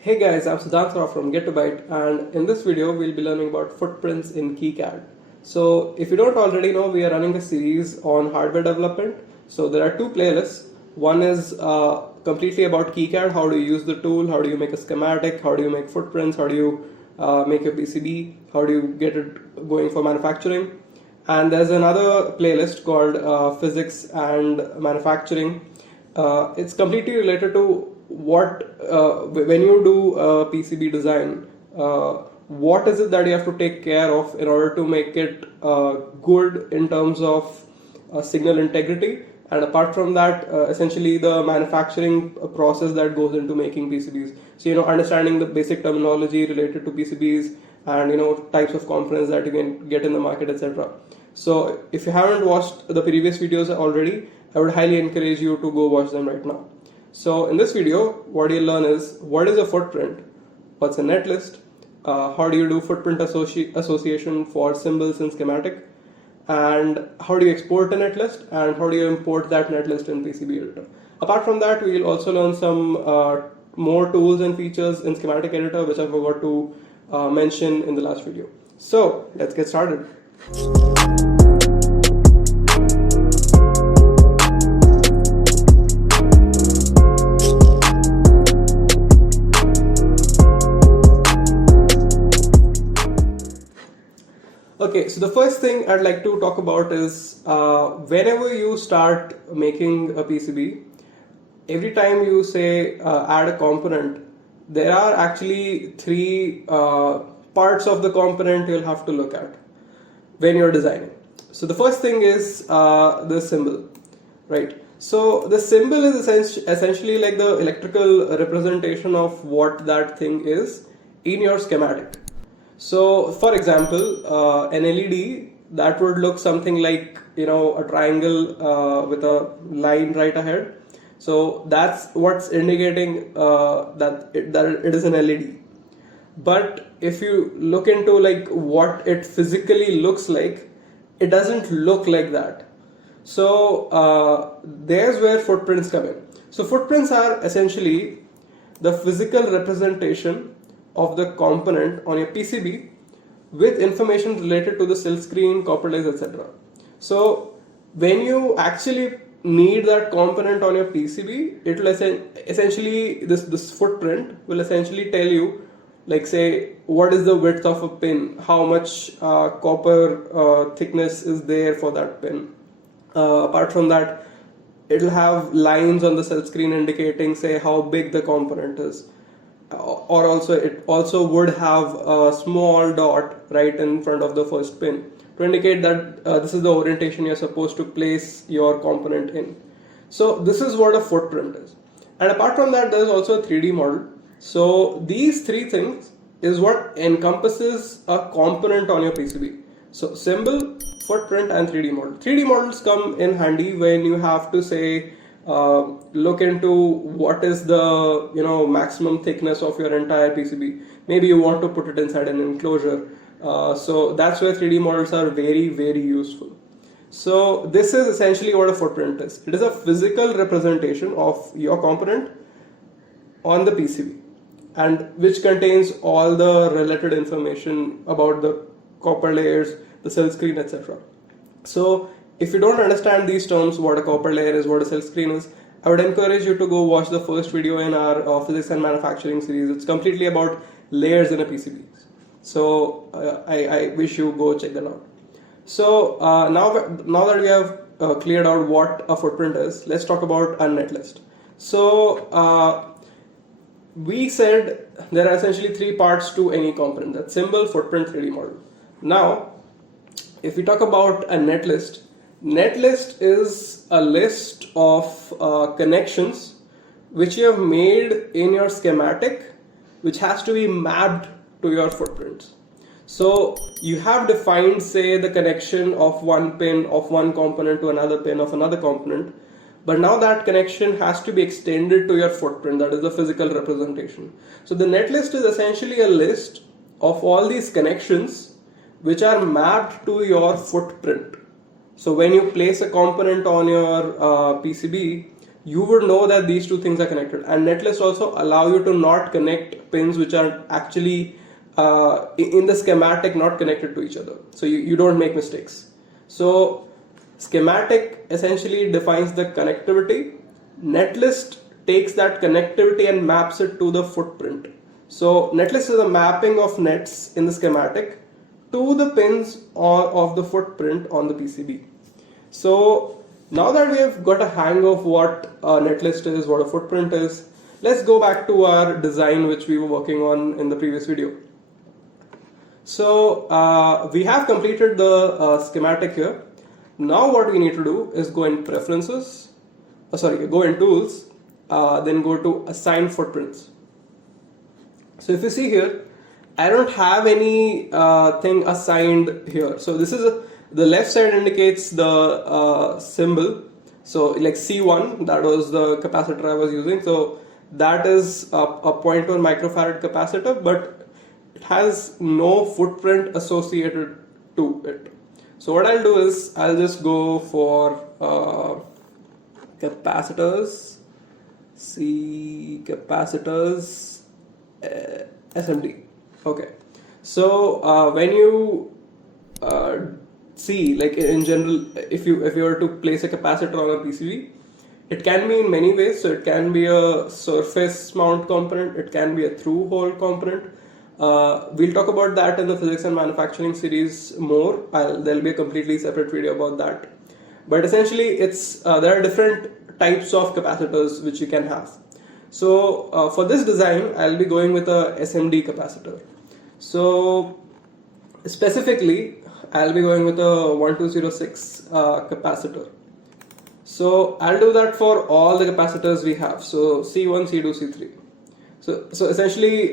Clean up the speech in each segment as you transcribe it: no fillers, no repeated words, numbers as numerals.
Hey guys, I'm Siddharth from Gettobyte, and in this video we'll be learning about footprints in Kicad. So if you don't already know, we are running a series on hardware development. So there are two playlists. One is completely about Kicad, how do you use the tool, how do you make a schematic, how do you make footprints, how do you make a PCB, how do you get it going for manufacturing. And there's another playlist called Physics and Manufacturing. It's completely related to when you do PCB design, what is it that you have to take care of in order to make it good in terms of signal integrity, and apart from that, essentially the manufacturing process that goes into making PCBs. So understanding the basic terminology related to PCBs and types of components that you can get in the market, etc. So if you haven't watched the previous videos already, I would highly encourage you to go watch them right now. So in this video, what you'll learn is what is a footprint, what's a netlist, how do you do footprint association for symbols in schematic, and how do you export a netlist, and how do you import that netlist in PCB editor. Apart from that, we'll also learn some more tools and features in schematic editor which I forgot to mention in the last video. So let's get started. Okay, so the first thing I'd like to talk about is whenever you start making a PCB, every time you say add a component, there are actually three parts of the component you'll have to look at when you're designing. So the first thing is the symbol, right? So the symbol is essentially like the electrical representation of what that thing is in your schematic. So for example, an LED that would look something like a triangle with a line right ahead. So that's what's indicating that it is an LED. But if you look into like what it physically looks like, it doesn't look like that. So there's where footprints come in. So footprints are essentially the physical representation of the component on your PCB with information related to the cell screen, copper layers, etc. So when you actually need that component on your PCB, it will essentially this footprint will essentially tell you, like say, what is the width of a pin, how much copper thickness is there for that pin. Apart from that, it will have lines on the cell screen indicating, say, how big the component is. Or also it also would have a small dot right in front of the first pin to indicate that this is the orientation you're supposed to place your component in. So this is what a footprint is. And apart from that, there's also a 3D model. So these three things is what encompasses a component on your PCB. So symbol, footprint, and 3D model. 3D models come in handy when you have to say look into what is the maximum thickness of your entire PCB. Maybe you want to put it inside an enclosure. So that's where 3D models are very, very useful. So this is essentially what a footprint is. It is a physical representation of your component on the PCB, and which contains all the related information about the copper layers, the cell screen, etc. So if you don't understand these terms, what a copper layer is, what a cell screen is, I would encourage you to go watch the first video in our Physics and Manufacturing series. It's completely about layers in a PCB. So I wish you go check that out. So now that we have cleared out what a footprint is, let's talk about a netlist. So we said there are essentially three parts to any component: that's symbol, footprint, 3D model. Now, if we talk about a netlist, netlist is a list of connections which you have made in your schematic, which has to be mapped to your footprints. So you have defined, say, the connection of one pin of one component to another pin of another component, but now that connection has to be extended to your footprint, that is the physical representation. So the netlist is essentially a list of all these connections which are mapped to your footprint. So when you place a component on your PCB, you would know that these two things are connected. And Netlists also allow you to not connect pins which are actually in the schematic not connected to each other. So you don't make mistakes. So schematic essentially defines the connectivity. Netlist takes that connectivity and maps it to the footprint. So Netlist is a mapping of nets in the schematic to the pins of the footprint on the PCB. So now that we have got a hang of what a netlist is, what a footprint is, let's go back to our design which we were working on in the previous video. So we have completed the schematic here. Now what we need to do is go in preferences, go in tools, then go to assign footprints. So if you see here, I don't have any thing assigned here. So this is the left side indicates the symbol. So like C1, that was the capacitor I was using. So that is a 0.1 microfarad capacitor, but it has no footprint associated to it. So what I'll do is I'll just go for capacitors, C capacitors, SMD. Okay. So when you see, like in general, if you were to place a capacitor on a PCB, it can be in many ways. So it can be a surface mount component, it can be a through hole component. We'll talk about that in the physics and manufacturing series more. There'll be a completely separate video about that. But essentially, it's there are different types of capacitors which you can have. So for this design, I'll be going with a SMD capacitor. So specifically, I'll be going with a 1206 capacitor. So I'll do that for all the capacitors we have. So C1, C2, C3. So essentially,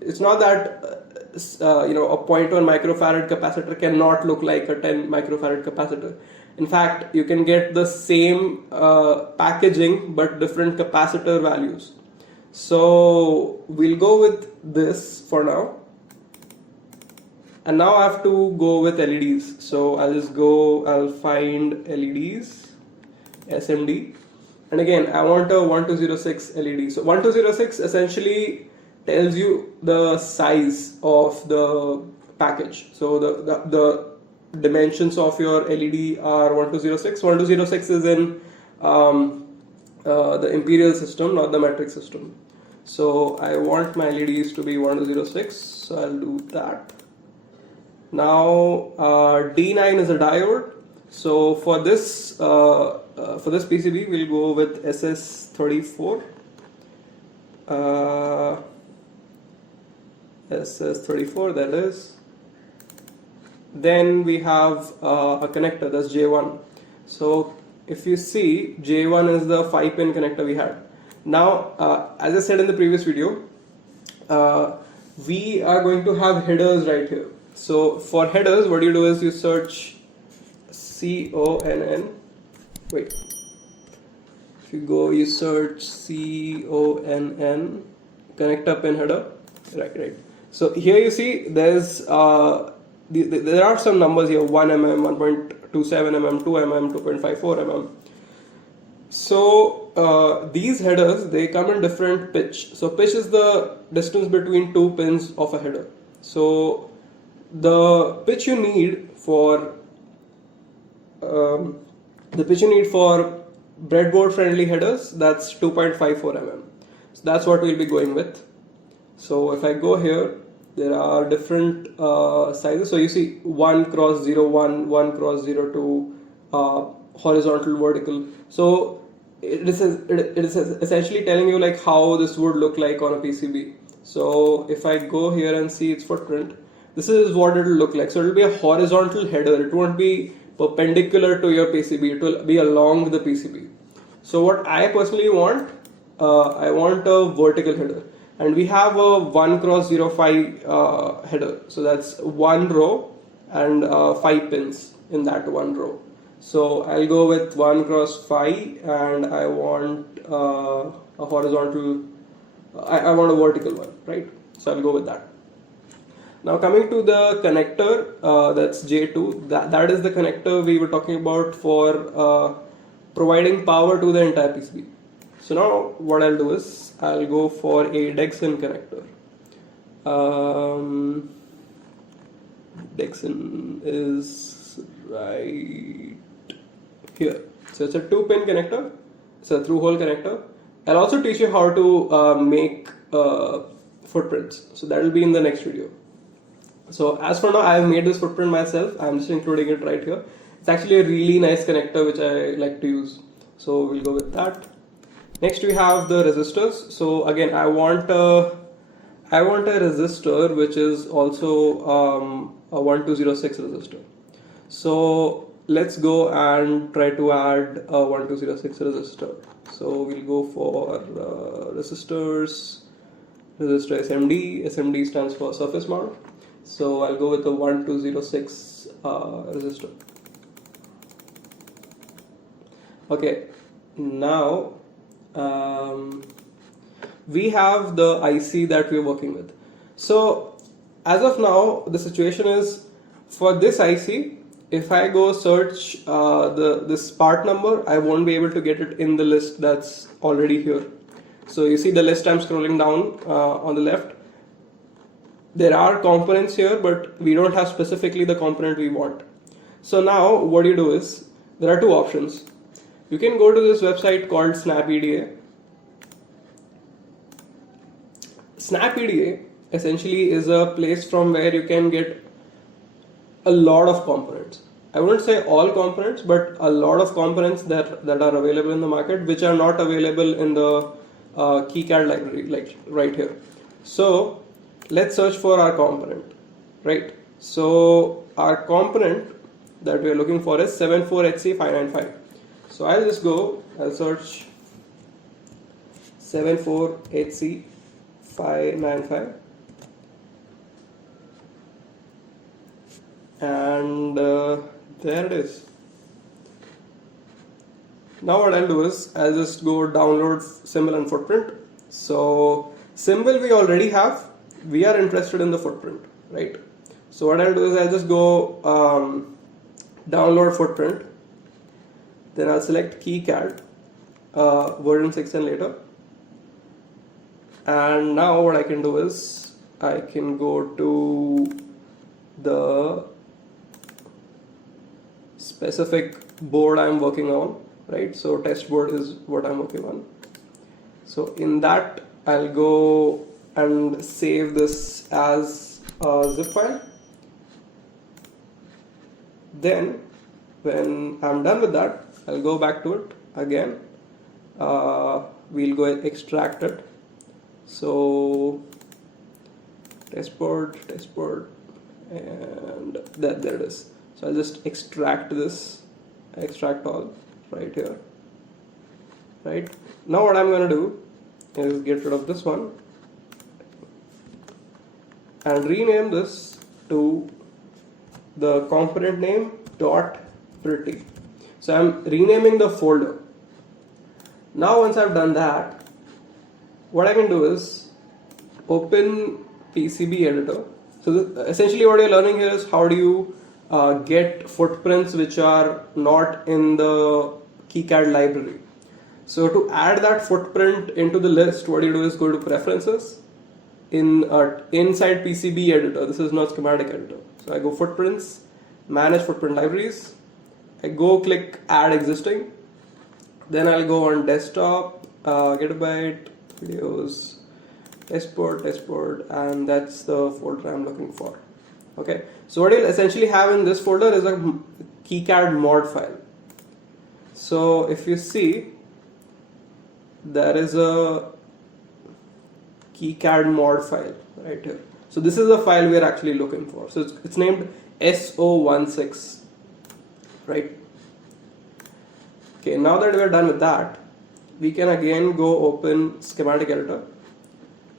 it's not that a 0.1 microfarad capacitor cannot look like a 10 microfarad capacitor. In fact, you can get the same packaging but different capacitor values. So we'll go with this for now. And now I have to go with LEDs. So I'll find LEDs, SMD. And again, I want a 1206 LED. So 1206 essentially tells you the size of the package. So the dimensions of your LED are 1206. 1206 is in the imperial system, not the metric system. So I want my LEDs to be 1206. So I'll do that. Now D9 is a diode. So for this PCB, we'll go with SS34. SS34, that is. Then we have a connector, that's J1. So if you see, J1 is the 5-pin connector we had. Now, as I said in the previous video, we are going to have headers right here. So for headers, what you do is you search CONN. Wait. If you go, you search CONN, connector pin header. Right. So here you see there's there are some numbers here: 1 mm, 1.27 mm, 2 mm, 2.54 mm. So these headers, they come in different pitch. So pitch is the distance between two pins of a header. So the pitch you need for breadboard friendly headers, that's 2.54 mm. So that's what we'll be going with. So if I go here, there are different sizes. So you see 1x01, 1x02, horizontal, vertical. So it is essentially telling you like how this would look like on a PCB. So if I go here and see its footprint, this is what it will look like. So it will be a horizontal header. It won't be perpendicular to your PCB. It will be along the PCB. So what I personally want, I want a vertical header. And we have a 1x05 header. So that's one row and 5 pins in that one row. So I'll go with 1x5 and I want a horizontal, I want a vertical one, right? So I'll go with that. Now coming to the connector, that's J2, that is the connector we were talking about for providing power to the entire PCB. So now what I'll do is I'll go for a DEXIN connector. DEXIN is right here. So it's a 2-pin connector. It's a through-hole connector. I'll also teach you how to make footprints. So that will be in the next video. So as for now, I have made this footprint myself. I'm just including it right here. It's actually a really nice connector which I like to use. So we'll go with that. Next we have the resistors. So again, I want a resistor which is also a 1206 resistor. So let's go and try to add a 1206 resistor. So we'll go for resistors, resistor SMD. SMD stands for surface mount. So I'll go with the 1206 resistor. Okay, now we have the IC that we're working with. So as of now, the situation is for this IC, if I go search this part number, I won't be able to get it in the list that's already here. So you see the list I'm scrolling down on the left. There are components here, but we don't have specifically the component we want. So now what you do is, there are two options. You can go to this website called SnapEDA. SnapEDA essentially is a place from where you can get a lot of components. I wouldn't say all components, but a lot of components that are available in the market, which are not available in the Kicad library, like right here. So let's search for our component, right? So our component that we are looking for is 74HC595. So I'll just go, I'll search 74HC595 and there it is. Now what I'll do is I'll just go download symbol and footprint. So symbol we already have, we are interested in the footprint, right? So what I'll do is I'll just go download footprint, then I'll select Kicad version 6 and later, and now what I can do is I can go to the specific board I'm working on, right? So test board is what I'm working on. So in that I'll go and save this as a zip file. Then when I'm done with that, I'll go back to it again. We'll go extract it. So test board, and there it is. So I'll just extract this, extract all right here. Right now, what I'm going to do is get rid of this one and rename this to the component name .pretty. So I'm renaming the folder. Now once I've done that, what I can do is open PCB editor. So essentially what you're learning here is how do you get footprints which are not in the Kicad library. So to add that footprint into the list, what you do is go to preferences inside PCB editor. This is not schematic editor. So I go footprints, manage footprint libraries. I go click add existing. Then I'll go on desktop, Gettobyte, videos, test board, and that's the folder I'm looking for. Okay, so what you'll essentially have in this folder is a Kicad mod file. So if you see, there is a Kicad mod file right here. So this is the file we are actually looking for. So it's named SO16, right? Okay, now that we're done with that, we can again go open schematic editor.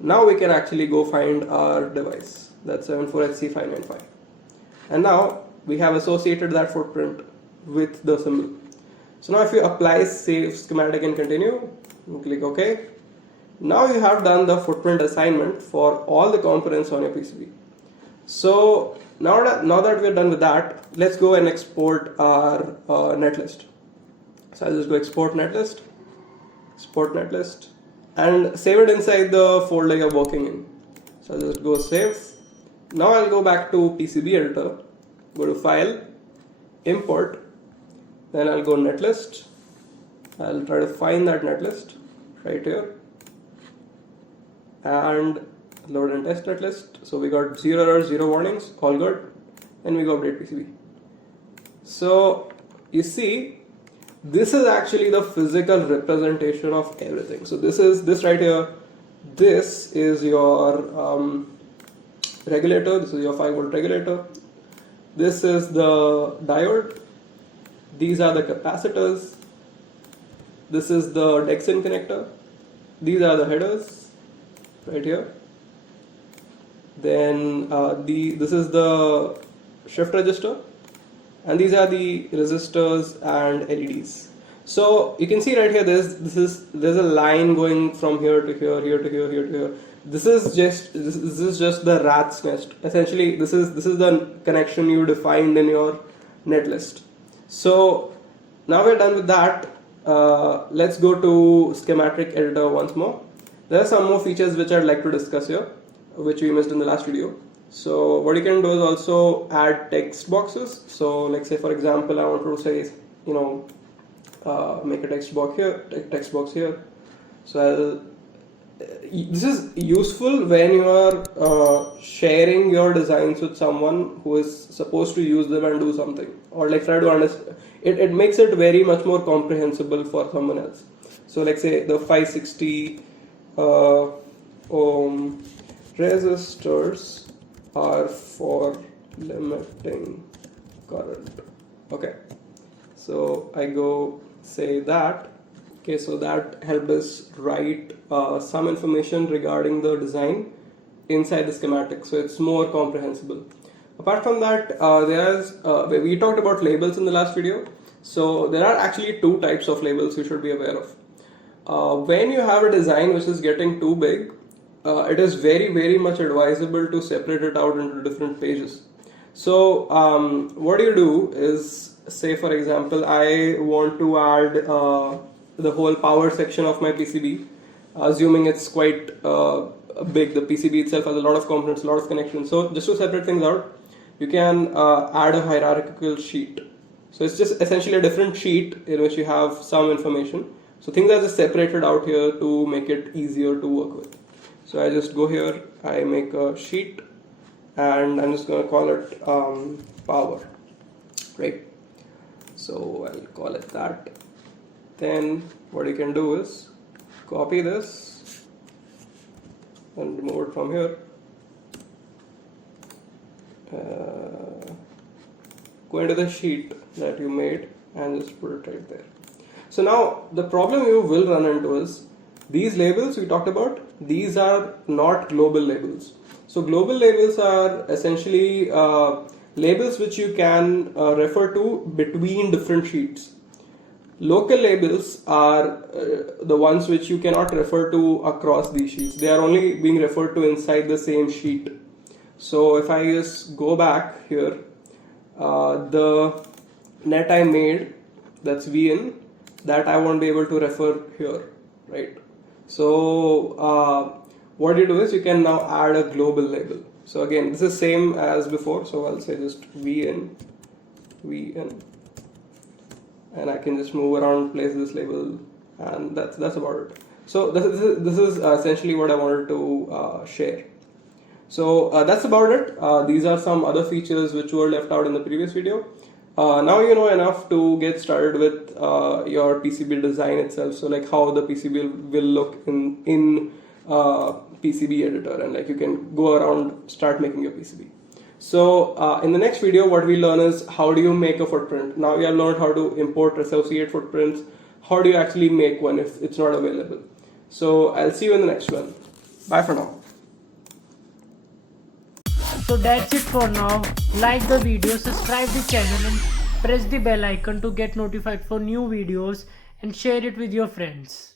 Now we can actually go find our device. That's 74HC595. And now we have associated that footprint with the symbol. So now if you apply save schematic and continue, you click OK. Now you have done the footprint assignment for all the components on your PCB. So now that we're done with that, let's go and export our netlist. So I'll just go export netlist, and save it inside the folder you're working in. So I'll just go save. Now I'll go back to PCB editor, go to file, import, then I'll go netlist. I'll try to find that netlist right here and load and test netlist. So we got 0 errors, 0 warnings, all good, and we go update PCB. So you see, this is actually the physical representation of everything. So this right here, this is your regulator, this is your 5-volt regulator, this is the diode, these are the capacitors, this is the Dexin connector, these are the headers right here, then this is the shift register, and these are the resistors and LEDs. So you can see right here, there's a line going from here to here, here to here, here to here. This is just the rat's nest. Essentially, this is the connection you defined in your netlist. So now we're done with that. Let's go to schematic editor once more. There are some more features which I'd like to discuss here, which we missed in the last video. So what you can do is also add text boxes. So like say for example, I want to say, make a text box here. So this is useful when you are sharing your designs with someone who is supposed to use them and do something, or like try to understand. It makes it very much more comprehensible for someone else. So like say the 560 ohm resistors are for limiting current. Okay, so I go say that. Okay, so that helped us write some information regarding the design inside the schematic, so it's more comprehensible. Apart from that, we talked about labels in the last video. So there are actually 2 types of labels you should be aware of. When you have a design which is getting too big, it is very much advisable to separate it out into different pages. So what you do is, say for example, I want to add the whole power section of my PCB, assuming it's quite big. The PCB itself has a lot of components, a lot of connections. So just to separate things out, you can add a hierarchical sheet. So it's just essentially a different sheet in which you have some information. So things are just separated out here to make it easier to work with. So I just go here, I make a sheet, and I'm just going to call it power, right? So I'll call it that. Then what you can do is copy this and remove it from here. Go into the sheet that you made and just put it right there. So now the problem you will run into is these labels we talked about, these are not global labels. So global labels are essentially labels which you can refer to between different sheets. Local labels are the ones which you cannot refer to across these sheets. They are only being referred to inside the same sheet. So if I just go back here, the net I made, that's VN, that I won't be able to refer here, right? So what you do is you can now add a global label. So again, this is same as before. So I'll say just VN, and I can just move around, place this label, and that's about it. So this is essentially what I wanted to share. So that's about it. These are some other features which were left out in the previous video. Now you know enough to get started with your PCB design itself. So like how the PCB will look in PCB editor, and like you can go around, start making your PCB. So in the next video, what we learn is how do you make a footprint. Now we have learned how to import associate footprints. How do you actually make one if it's not available? So I'll see you in the next one. Bye for now. So that's it for now. Like the video, subscribe the channel and press the bell icon to get notified for new videos, and share it with your friends.